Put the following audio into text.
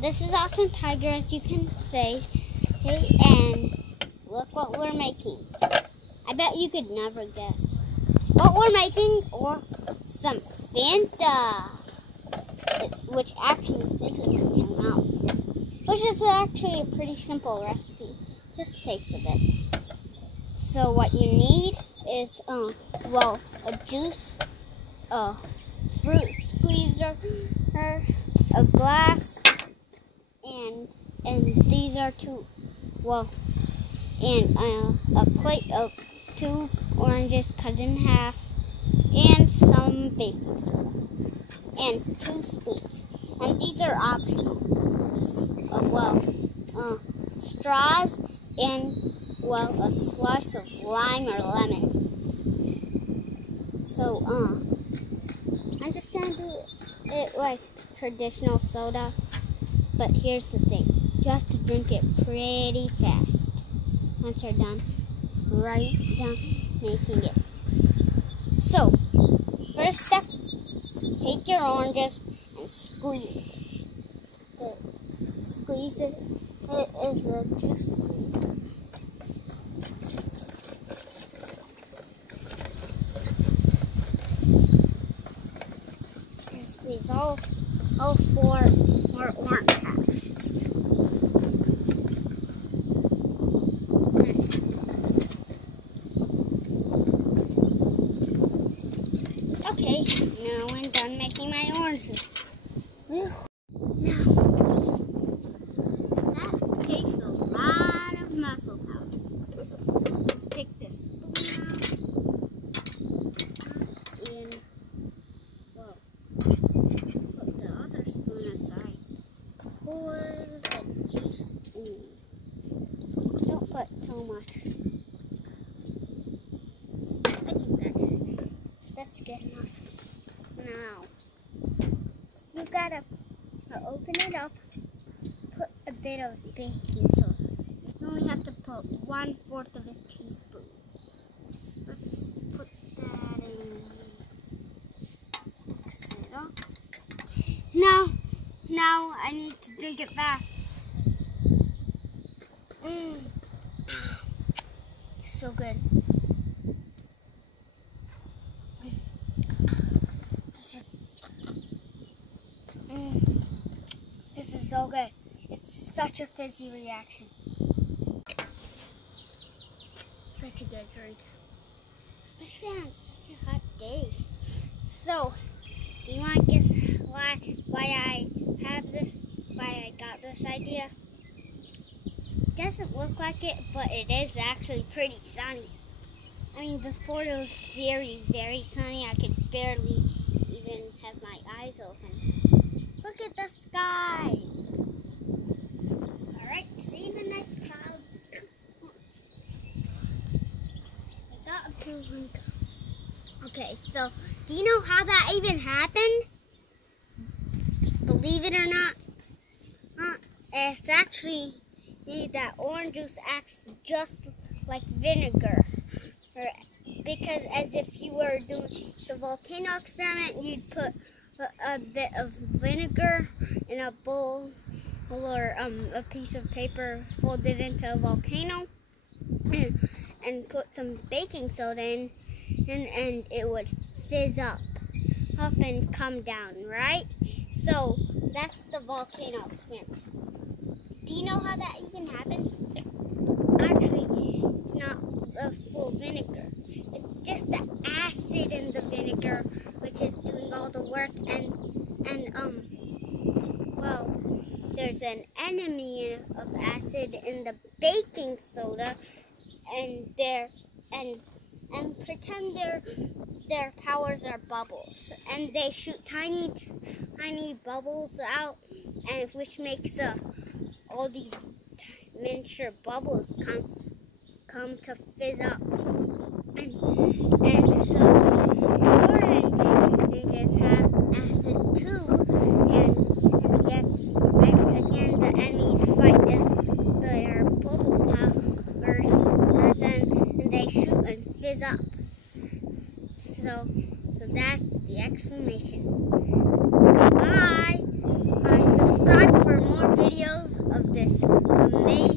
this is Awesome Tiger, as you can say. Hey, and look what we're making. I bet you could never guess what we're making, or some Fanta, which actually fizzes in your mouth, which is actually a pretty simple recipe. Just takes a bit. So what you need is, well, a juice, a fruit squeezer, a glass, and these are two, well, and a plate of 2 oranges cut in half, and some baking soda, and 2 spoons. And these are optional. Straws and, well, a slice of lime or lemon. So, I'm just gonna do it like traditional soda. But here's the thing, you have to drink it pretty fast. Once you're done, right down making it. So, first step, take your oranges and squeeze it. Squeeze it. It is a juice squeeze. And squeeze all 4 more orange halves. Nice. Okay, now I'm done making my oranges. Whew. Now, that takes a lot of muscle power. Let's take this spoon out and, well, put the other spoon aside. Pour the juice in. Don't put too much. I think that's good enough. Now, you gotta open it up, put a bit of baking soda. You only have to put 1/4 of a teaspoon. Let's put that in. Mix it up. Now I need to drink it fast. So good. This is so good. It's such a fizzy reaction. Such a good drink. Especially on such a hot day. So, do you want to guess why I got this idea? It doesn't look like it, but it is actually pretty sunny. I mean, before it was very, very sunny. I could barely even have my eyes open. Look at the skies. Alright, see the nice clouds? I got a blue. Okay, so do you know how that even happened? Believe it or not, it's actually that orange juice acts just like vinegar. Because as if you were doing the volcano experiment, you'd put a bit of vinegar in a bowl or a piece of paper folded into a volcano and put some baking soda in, and it would fizz up and come down, right? So that's the volcano experiment. Do you know how that even happens? Actually, it's not a full vinegar. It's just the acid in the vinegar which is doing all the work, and well, there's an enemy of acid in the baking soda, and pretend their powers are bubbles, and they shoot tiny bubbles out, and which makes all these miniature bubbles come to fizz up, and so oranges have acid too, and again the enemies fight as their bubble powers, and they shoot and fizz up. So that's the explanation. Goodbye. Subscribe for more videos. this amazing